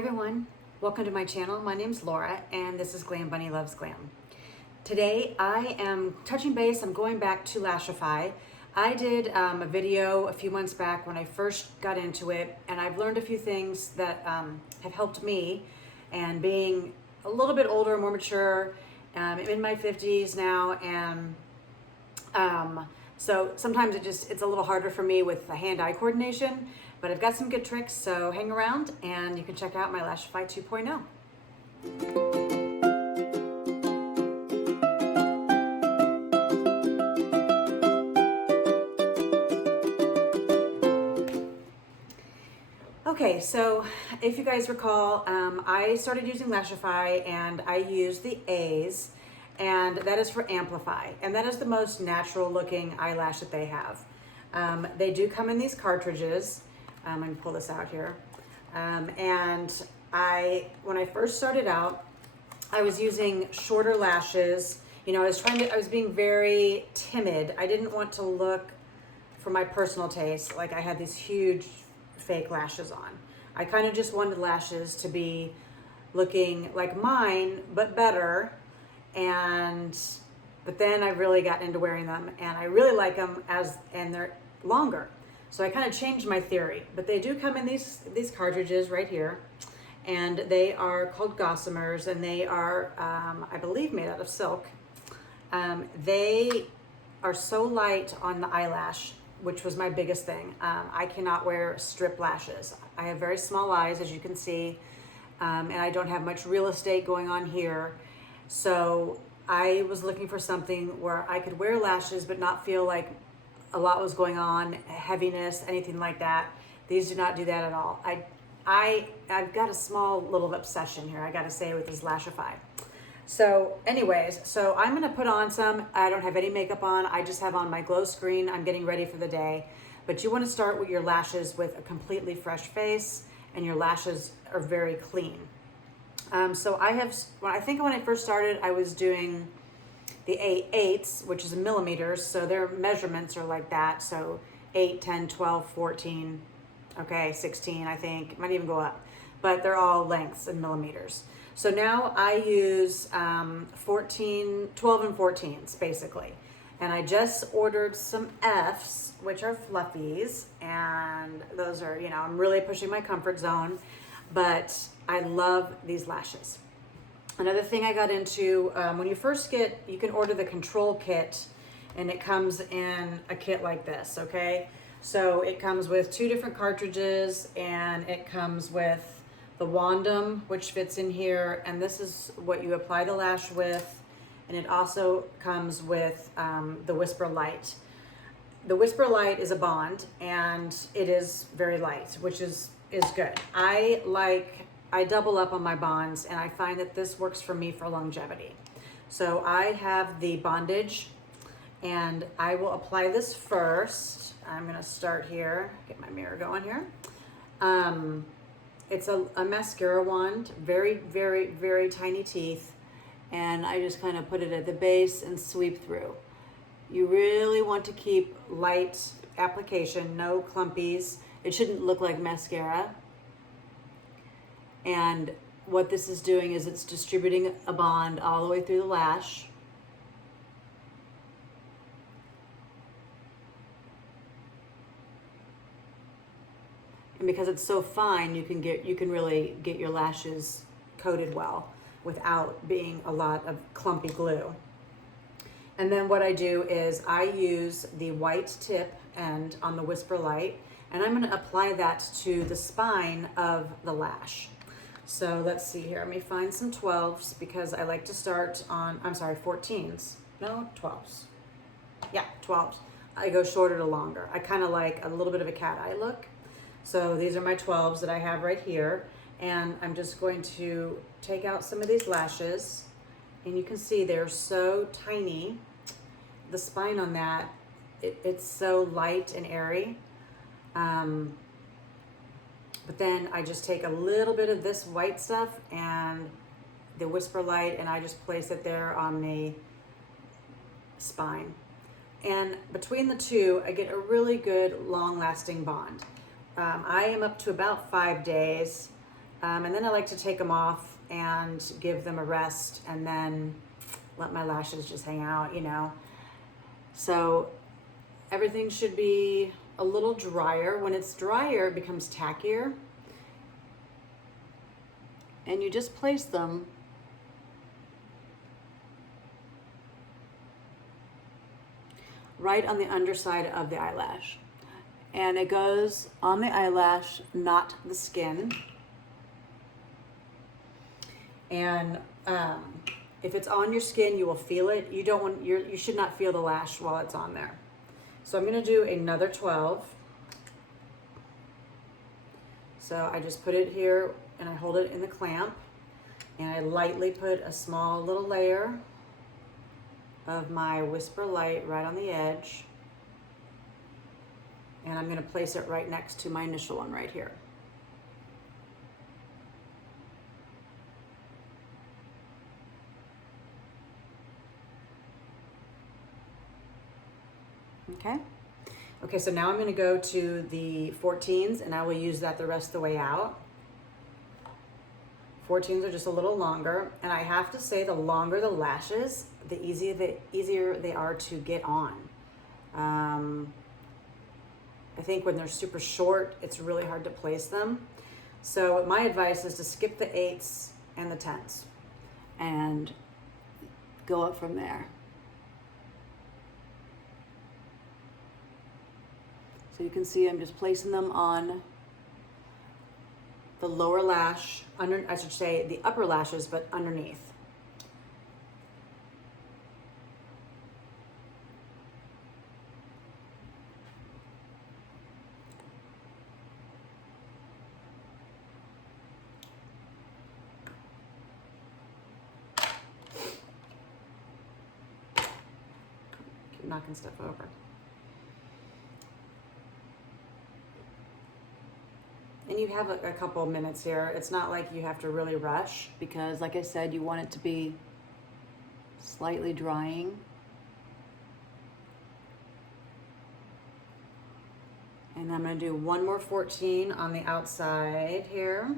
everyone, welcome to my channel. My name's Laura and this is Glam Bunny Loves Glam. Today I am touching base, I'm going back to Lashify. I did a video a few months back when I first got into it, and I've learned a few things that have helped me, and being a little bit older, more mature, I'm in my 50s now, and so sometimes it's a little harder for me with the hand-eye coordination, but I've got some good tricks, so hang around and you can check out my Lashify 2.0. Okay, so if you guys recall, I started using Lashify and I use the A's, and that is for Amplify, and that is the most natural looking eyelash that they have. They do come in these cartridges. I'm gonna pull this out here. And when I first started out, I was using shorter lashes. You know, I was being very timid. I didn't want to look, for my personal taste, like I had these huge fake lashes on. I kind of just wanted lashes to be looking like mine, but better. But then I really got into wearing them, and I really like them and they're longer. So I kind of changed my theory, but they do come in these cartridges right here, and they are called gossamers, and they are, I believe, made out of silk. They are so light on the eyelash, which was my biggest thing. I cannot wear strip lashes. I have very small eyes, as you can see, and I don't have much real estate going on here. So I was looking for something where I could wear lashes but not feel like a lot was going on, heaviness, anything like that. These do not do that at all. I've got a small little obsession here, I gotta say, with this Lashify. So anyways, so I'm gonna put on some. I don't have any makeup on. I just have on my glow screen. I'm getting ready for the day. But you wanna start with your lashes with a completely fresh face, and your lashes are very clean. So I think when I first started, I was doing the 8s, which is millimeters, so their measurements are like that. So 8, 10, 12, 14, okay, 16, I think, might even go up, but they're all lengths in millimeters. So now I use 12 and 14s basically. And I just ordered some Fs, which are fluffies, and those are, you know, I'm really pushing my comfort zone, but I love these lashes. Another thing I got into, when you first you can order the control kit, and it comes in a kit like this, okay? So it comes with 2 different cartridges, and it comes with the wandum, which fits in here, and this is what you apply the lash with, and it also comes with the Whisper Light. The Whisper Light is a bond, and it is very light, which is good. I double up on my bonds, and I find that this works for me for longevity. So I have the Bondage, and I will apply this first. I'm gonna start here, get my mirror going here. It's a mascara wand, very, very, very tiny teeth, and I just kind of put it at the base and sweep through. You really want to keep light application, no clumpies. It shouldn't look like mascara. And what this is doing is it's distributing a bond all the way through the lash. And because it's so fine, you can really get your lashes coated well without being a lot of clumpy glue. And then what I do is I use the white tip end on the Whisper Light, and I'm gonna apply that to the spine of the lash. So let's see here, let me find some 12s, because I like to start on, 14s. No, 12s. Yeah, 12s. I go shorter to longer. I kind of like a little bit of a cat eye look. So these are my 12s that I have right here. And I'm just going to take out some of these lashes. And you can see they're so tiny. The spine on that, it's so light and airy. But then I just take a little bit of this white stuff and the Whisper Light, and I just place it there on the spine. And between the two, I get a really good long-lasting bond. I am up to about 5 days, And then I like to take them off and give them a rest and then let my lashes just hang out, you know. So everything should be a little drier. When it's drier, it becomes tackier. And you just place them right on the underside of the eyelash. And it goes on the eyelash, not the skin. And if it's on your skin, you will feel it. You should not feel the lash while it's on there. So I'm gonna do another 12. So I just put it here and I hold it in the clamp and I lightly put a small little layer of my Whisper Light right on the edge. And I'm gonna place it right next to my initial one right here. Okay. Okay, so now I'm gonna go to the 14s and I will use that the rest of the way out. 14s are just a little longer, and I have to say the longer the lashes, the easier they are to get on. I think when they're super short, it's really hard to place them. So my advice is to skip the 8s and the 10s and go up from there. So you can see I'm just placing them on the lower lash, I should say the upper lashes, but underneath. Keep knocking stuff over. And you have a couple minutes here. It's not like you have to really rush because, like I said, you want it to be slightly drying. And I'm going to do one more 14 on the outside here.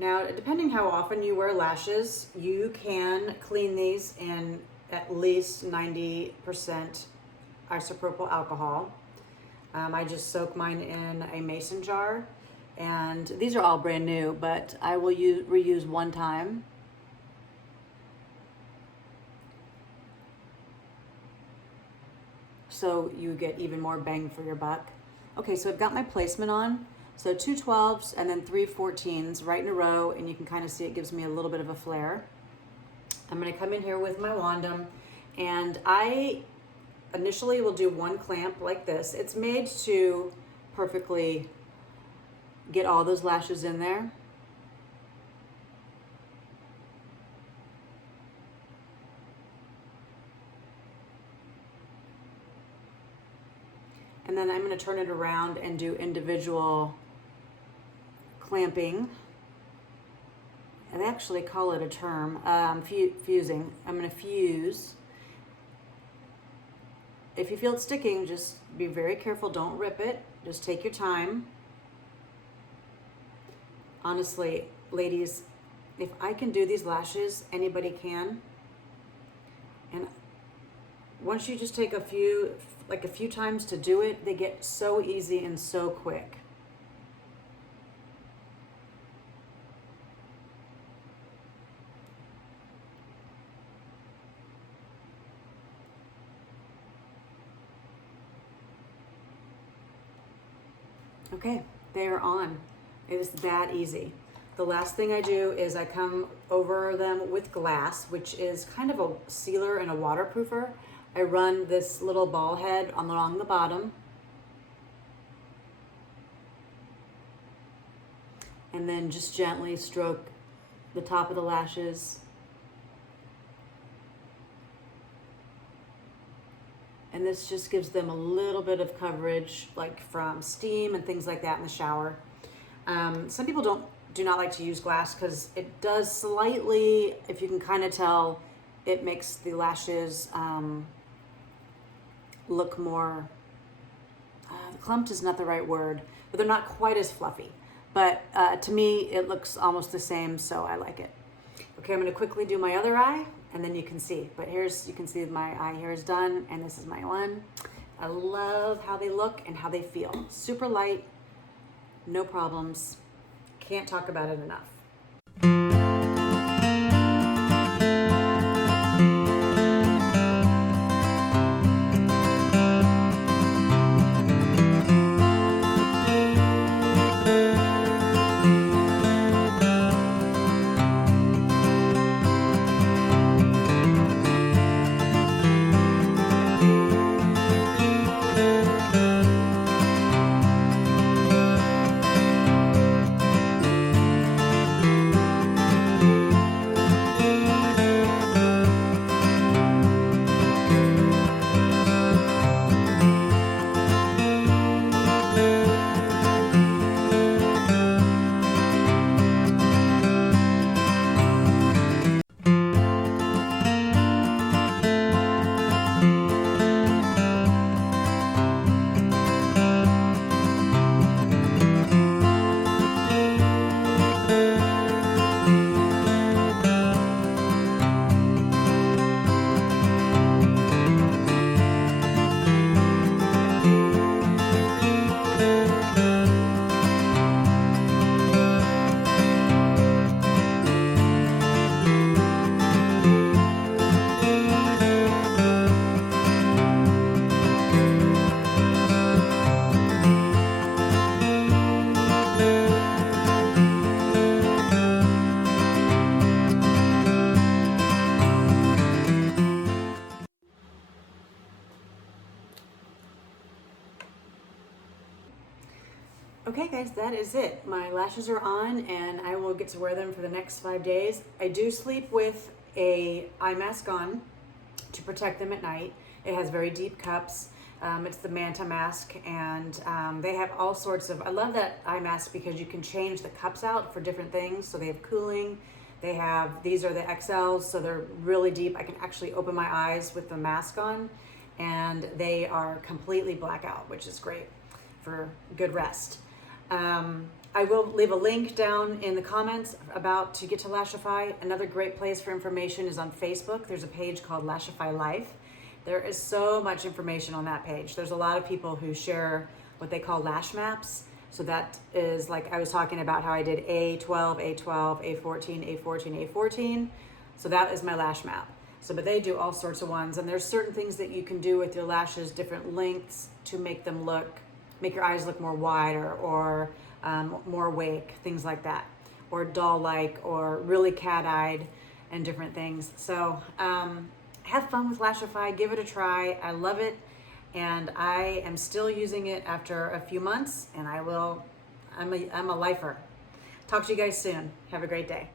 Now, depending how often you wear lashes, you can clean these in at least 90% isopropyl alcohol. I just soak mine in a mason jar, and these are all brand new, but I will reuse one time. So you get even more bang for your buck. Okay, so I've got my placement on. So 2 12s and then 3 14s right in a row, and you can kind of see it gives me a little bit of a flare. I'm gonna come in here with my wandum, and I initially will do one clamp like this. It's made to perfectly get all those lashes in there. And then I'm gonna turn it around and do individual clamping. And they actually call it a term, fusing. I'm gonna fuse. If you feel it sticking, just be very careful, don't rip it. Just take your time. Honestly, ladies, if I can do these lashes, anybody can. And once you just take a few times to do it, they get so easy and so quick. Okay, they are on. It is that easy. The last thing I do is I come over them with glass, which is kind of a sealer and a waterproofer. I run this little ball head along the bottom. And then just gently stroke the top of the lashes. And this just gives them a little bit of coverage, like from steam and things like that in the shower. Some people do not like to use glass because it does slightly, if you can kind of tell, it makes the lashes look more, clumped is not the right word, but they're not quite as fluffy. But to me, it looks almost the same, so I like it. Okay, I'm gonna quickly do my other eye, and then you can see. But you can see my eye here is done, and this is my one. I love how they look and how they feel. Super light, no problems. Can't talk about it enough. Okay guys, that is it. My lashes are on and I will get to wear them for the next 5 days. I do sleep with a eye mask on to protect them at night. It has very deep cups. It's the Manta mask, and they have all sorts of, I love that eye mask because you can change the cups out for different things. So they have cooling, these are the XLs, so they're really deep. I can actually open my eyes with the mask on, and they are completely blackout, which is great for good rest. I will leave a link down in the comments to get to Lashify. Another great place for information is on Facebook. There's a page called Lashify Life. There is so much information on that page. There's a lot of people who share what they call lash maps. So that is, like I was talking about how I did A12, A12, A14, A14, A14. So that is my lash map. So, but they do all sorts of ones, and there's certain things that you can do with your lashes, different lengths to make your eyes look more wider, or more awake, things like that, or doll-like, or really cat-eyed, and different things. So have fun with Lashify, give it a try. I love it, and I am still using it after a few months, and I'm a lifer. Talk to you guys soon. Have a great day.